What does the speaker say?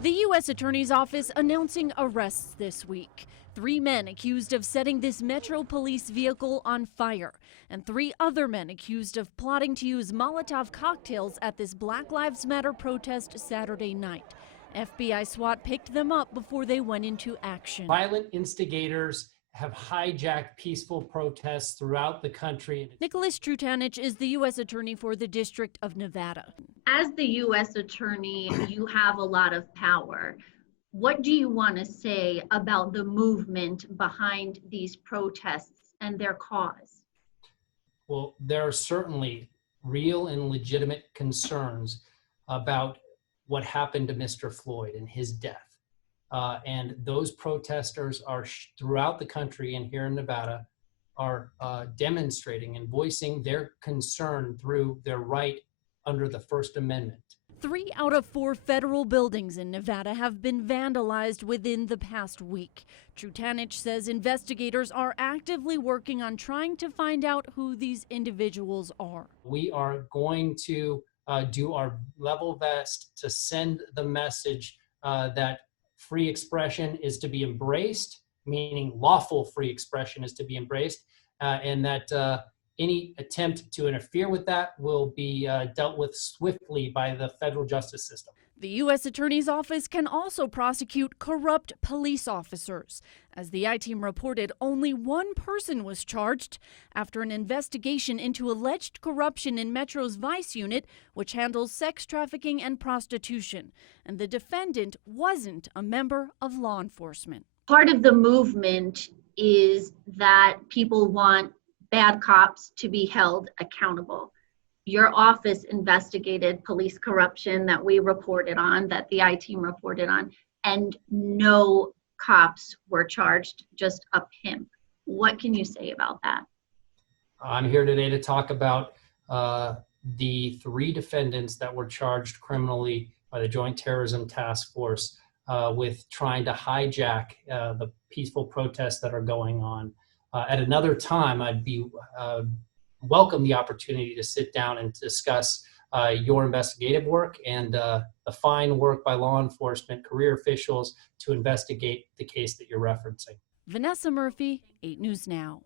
The U.S. Attorney's Office announcing arrests this week. 3 men accused of setting this Metro Police vehicle on fire, and 3 other men accused of plotting to use Molotov cocktails at this Black Lives Matter protest Saturday night. FBI SWAT picked them up before they went into action. Violent instigators have hijacked peaceful protests throughout the country. Nicholas Trutanich is the U.S. Attorney for the District of Nevada. As the U.S. Attorney, you have a lot of power. What do you want to say about the movement behind these protests and their cause? Well, there are certainly real and legitimate concerns about what happened to Mr. Floyd and his death. And those protesters are throughout the country and here in Nevada are demonstrating and voicing their concern through their right under the First Amendment. 3 out of 4 federal buildings in Nevada have been vandalized within the past week. Trutanich says investigators are actively working on trying to find out who these individuals are. We are going to do our level best to send the message that free expression is to be embraced, meaning lawful free expression is to be embraced, and that any attempt to interfere with that will be dealt with swiftly by the federal justice system. The U.S. Attorney's Office can also prosecute corrupt police officers. As the I-Team reported, only 1 person was charged after an investigation into alleged corruption in Metro's Vice Unit, which handles sex trafficking and prostitution. And the defendant wasn't a member of law enforcement. Part of the movement is that people want bad cops to be held accountable. Your office investigated police corruption that we reported on, that the I-Team reported on, and no cops were charged, just a pimp. What can you say about that? I'm here today to talk about the 3 defendants that were charged criminally by the Joint Terrorism Task Force with trying to hijack the peaceful protests that are going on. At another time, I'd be welcome the opportunity to sit down and discuss your investigative work and the fine work by law enforcement career officials to investigate the case that you're referencing. Vanessa Murphy, 8 News Now.